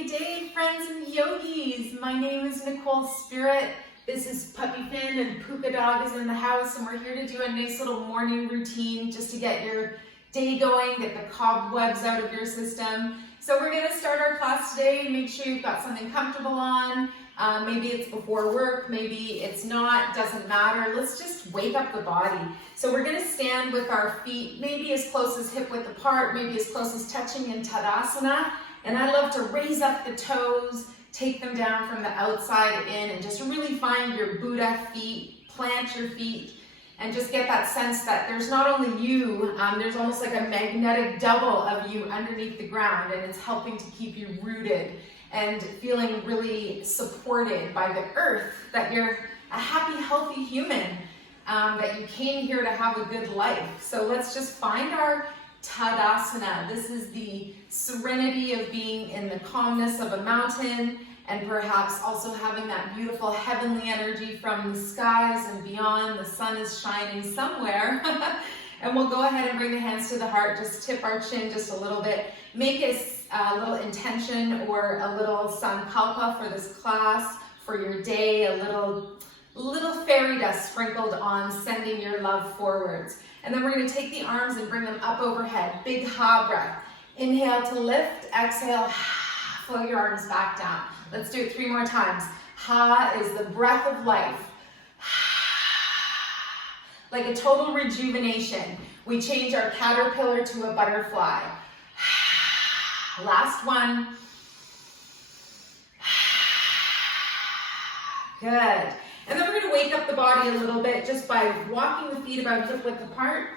good day, friends and yogis. My name is Nicole Spirit. This is Puppy Finn and Puka Dog is in the house, and we're here to do a nice little morning routine just to get your day going, get the cobwebs out of your system. So we're going to start our class today. Make sure you've got something comfortable on. Maybe it's before work, maybe it's not, doesn't matter. Let's just wake up the body. So we're going to stand with our feet maybe as close as hip width apart, maybe as close as touching in Tadasana. And I love to raise up the toes, take them down from the outside in, and just really find your Buddha feet, plant your feet, and just get that sense that there's not only you, there's almost like a magnetic double of you underneath the ground, and it's helping to keep you rooted and feeling really supported by the earth, that you're a happy, healthy human, that you came here to have a good life. So let's just find our Tadasana. This is the serenity of being in the calmness of a mountain, and perhaps also having that beautiful heavenly energy from the skies and beyond. The sun is shining somewhere. And we'll go ahead and bring the hands to the heart, just tip our chin just a little bit. Make a little intention or a little sankalpa for this class, for your day, a little fairy dust sprinkled on, sending your love forwards. And then we're going to take the arms and bring them up overhead. Big ha breath. Inhale to lift, exhale, flow your arms back down. Let's do it 3 more times. Ha is the breath of life. Like a total rejuvenation. We change our caterpillar to a butterfly. Last one. Good. And then we're going to wake up the body a little bit just by walking the feet about hip width apart.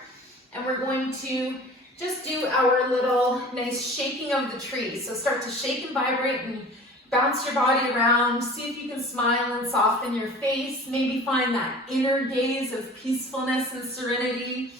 And we're going to just do our little nice shaking of the tree. So start to shake and vibrate and bounce your body around. See if you can smile and soften your face. Maybe find that inner gaze of peacefulness and serenity.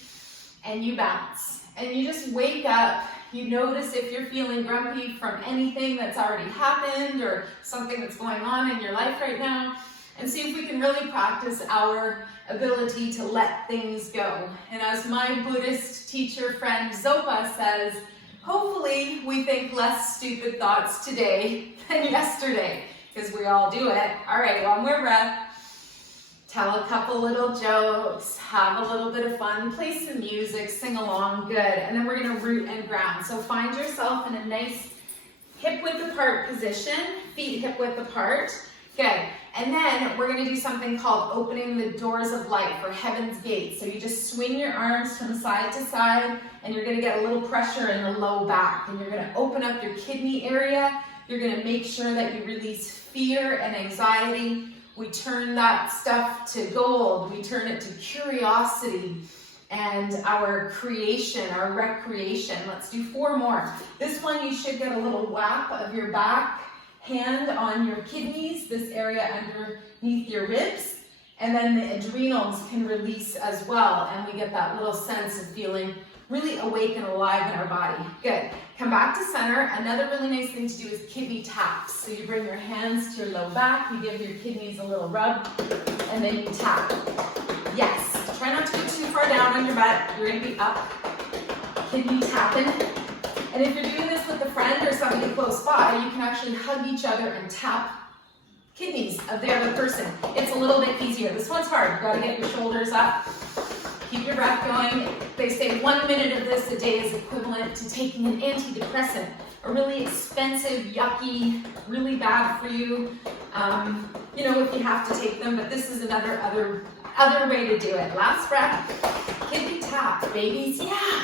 And you bounce. And you just wake up. You notice if you're feeling grumpy from anything that's already happened or something that's going on in your life right now. And see if we can really practice our ability to let things go. And as my Buddhist teacher friend Zopa says, hopefully we think less stupid thoughts today than yesterday, because we all do it. All right, one more breath. Tell a couple little jokes, have a little bit of fun, play some music, sing along, good. And then we're gonna root and ground. So find yourself in a nice hip width apart position, feet hip width apart. Good. And then we're going to do something called opening the doors of light, or heaven's gate. So you just swing your arms from side to side, and you're going to get a little pressure in the low back. And you're going to open up your kidney area. You're going to make sure that you release fear and anxiety. We turn that stuff to gold. We turn it to curiosity and our creation, our recreation. Let's do 4 more. This one you should get a little whap of your back hand on your kidneys, this area underneath your ribs, and then the adrenals can release as well, and we get that little sense of feeling really awake and alive in our body. Good. Come back to center. Another really nice thing to do is kidney taps. So you bring your hands to your low back, you give your kidneys a little rub, and then you tap. Yes. Try not to get too far down on your butt. You're going to be up, kidney tapping. And if you're doing this with a friend or somebody close by, you can actually hug each other and tap kidneys of the other person. It's a little bit easier. This one's hard. You've got to get your shoulders up. Keep your breath going. They say 1 minute of this a day is equivalent to taking an antidepressant, a really expensive, yucky, really bad for you, if you have to take them, but this is another other way to do it. Last breath, kidney tap, babies, yeah.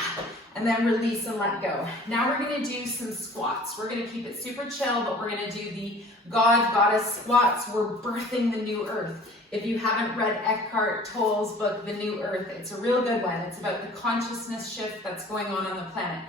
And then release and let go. Now we're going to do some squats. We're going to keep it super chill, but we're going to do the God, Goddess squats. We're birthing the new earth. If you haven't read Eckhart Tolle's book, The New Earth, it's a real good one. It's about the consciousness shift that's going on the planet.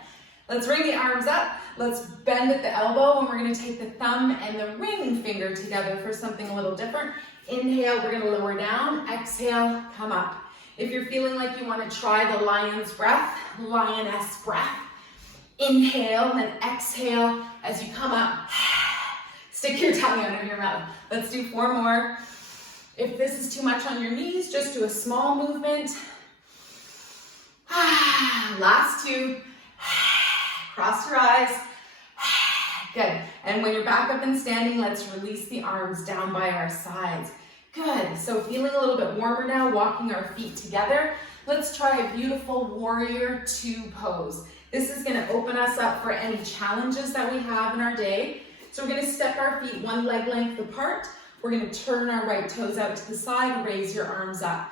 Let's bring the arms up. Let's bend at the elbow, and we're going to take the thumb and the ring finger together for something a little different. Inhale, we're going to lower down. Exhale, come up. If you're feeling like you want to try the lion's breath, lioness breath, inhale and exhale as you come up. Stick your tongue out of your mouth. Let's do 4 more. If this is too much on your knees, just do a small movement. Last 2. Cross your eyes. Good. And when you're back up and standing, let's release the arms down by our sides. Good. So feeling a little bit warmer now, walking our feet together. Let's try a beautiful warrior two pose. This is going to open us up for any challenges that we have in our day. So we're going to step our feet one leg length apart. We're going to turn our right toes out to the side, raise your arms up.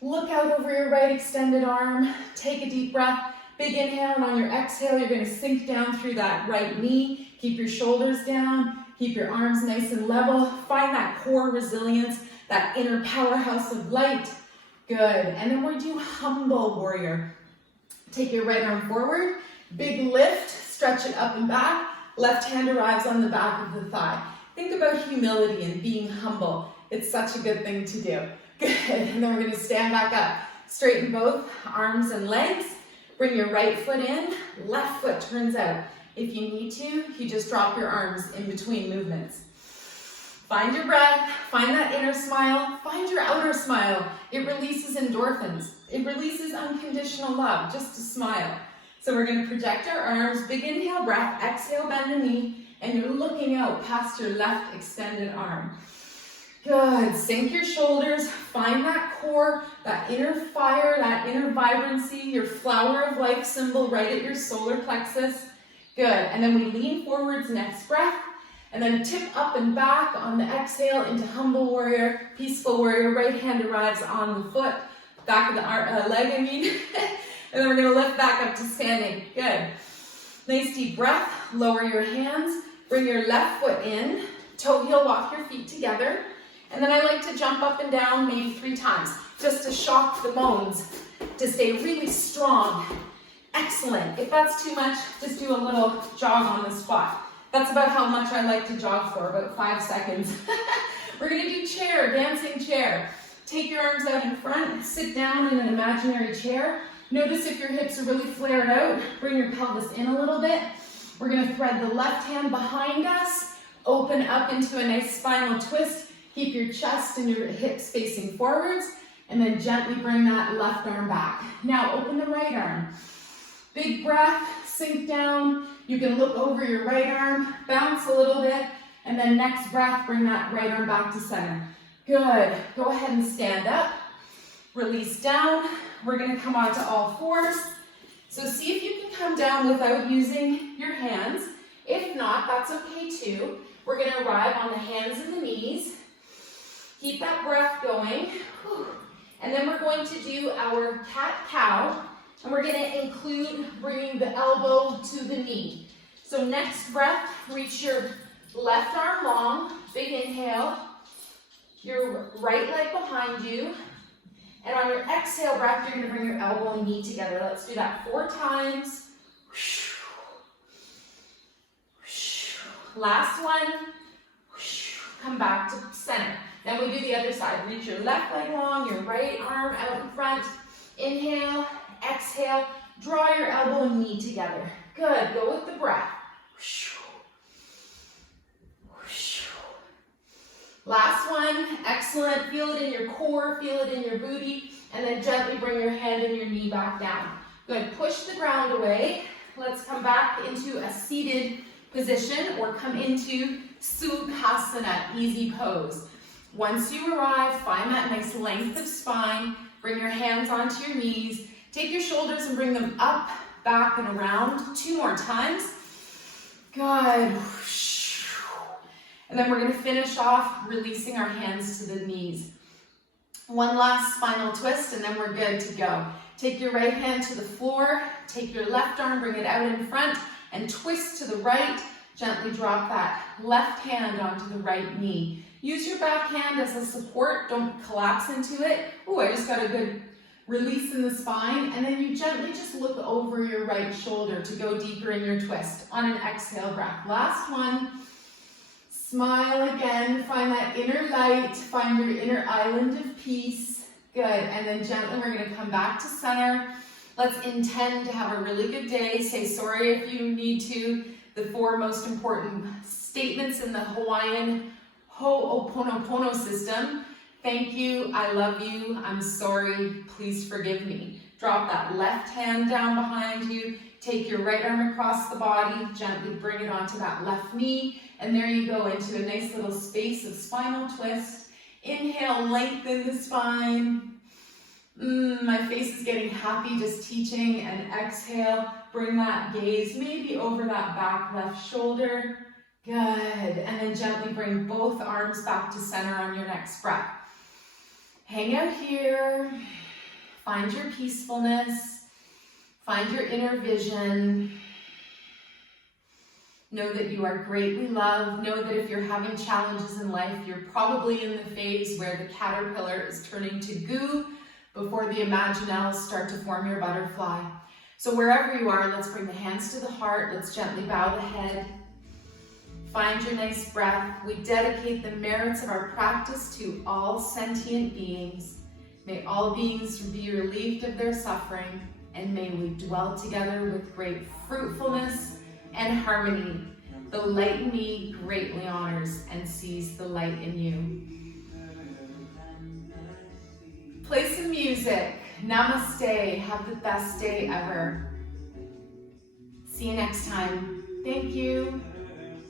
Look out over your right extended arm. Take a deep breath. Big inhale, and on your exhale, you're going to sink down through that right knee. Keep your shoulders down. Keep your arms nice and level. Find that core resilience, that inner powerhouse of light. Good. And then we'll do humble warrior. Take your right arm forward. Big lift. Stretch it up and back. Left hand arrives on the back of the thigh. Think about humility and being humble. It's such a good thing to do. Good. And then we're going to stand back up. Straighten both arms and legs. Bring your right foot in, left foot turns out. If you need to, you just drop your arms in between movements. Find your breath, find that inner smile, find your outer smile. It releases endorphins. It releases unconditional love, just to smile. So we're going to project our arms, big inhale breath, exhale, bend the knee, and you're looking out past your left extended arm. Good. Sink your shoulders. Find that core, that inner fire, that inner vibrancy, your flower of life symbol right at your solar plexus. Good. And then we lean forwards, next breath. And then tip up and back on the exhale into humble warrior, peaceful warrior. Right hand arrives on the foot, back of the leg, and then we're going to lift back up to standing. Good. Nice deep breath. Lower your hands. Bring your left foot in. Toe heel, walk your feet together. And then I like to jump up and down maybe 3 times, just to shock the bones, to stay really strong. Excellent. If that's too much, just do a little jog on the spot. That's about how much I like to jog for, about 5 seconds. We're going to do chair, dancing chair. Take your arms out in front, sit down in an imaginary chair. Notice if your hips are really flared out. Bring your pelvis in a little bit. We're going to thread the left hand behind us, open up into a nice spinal twist. Keep your chest and your hips facing forwards, and then gently bring that left arm back. Now open the right arm. Big breath, sink down. You can look over your right arm, bounce a little bit, and then next breath, bring that right arm back to center. Good. Go ahead and stand up. Release down. We're going to come onto all fours. So see if you can come down without using your hands. If not, that's okay too. We're going to arrive on the hands and the knees. Keep that breath going. And then we're going to do our cat-cow. And we're going to include bringing the elbow to the knee. So next breath, reach your left arm long. Big inhale. Your right leg behind you. And on your exhale breath, you're going to bring your elbow and knee together. Let's do that 4 times. Last one. Come back to center. Then we do the other side. Reach your left leg long, your right arm out in front. Inhale, exhale. Draw your elbow and knee together. Good. Go with the breath. Last one. Excellent. Feel it in your core. Feel it in your booty. And then gently bring your hand and your knee back down. Good. Push the ground away. Let's come back into a seated position or come into Sukhasana, easy pose. Once you arrive, find that nice length of spine. Bring your hands onto your knees. Take your shoulders and bring them up, back, and around. 2 more times. Good. And then we're going to finish off releasing our hands to the knees. One last spinal twist, and then we're good to go. Take your right hand to the floor. Take your left arm, bring it out in front, and twist to the right. Gently drop that left hand onto the right knee. Use your back hand as a support. Don't collapse into it. Oh, I just got a good release in the spine. And then you gently just look over your right shoulder to go deeper in your twist on an exhale breath. Last one. Smile again. Find that inner light. Find your inner island of peace. Good. And then gently we're going to come back to center. Let's intend to have a really good day. Say sorry if you need to. The 4 most important statements in the Hawaiian Ho'oponopono system. Thank you, I love you, I'm sorry, please forgive me. Drop that left hand down behind you. Take your right arm across the body, gently bring it onto that left knee, and there you go into a nice little space of spinal twist. Inhale, lengthen the spine. My face is getting happy just teaching. And exhale, bring that gaze maybe over that back left shoulder. Good. And then gently bring both arms back to center on your next breath. Hang out here. Find your peacefulness. Find your inner vision. Know that you are greatly loved. Know that if you're having challenges in life, you're probably in the phase where the caterpillar is turning to goo before the imaginals start to form your butterfly. So wherever you are, let's bring the hands to the heart. Let's gently bow the head. Find your nice breath. We dedicate the merits of our practice to all sentient beings. May all beings be relieved of their suffering, and may we dwell together with great fruitfulness and harmony. The light in me greatly honors and sees the light in you. Play some music. Namaste. Have the best day ever. See you next time. Thank you.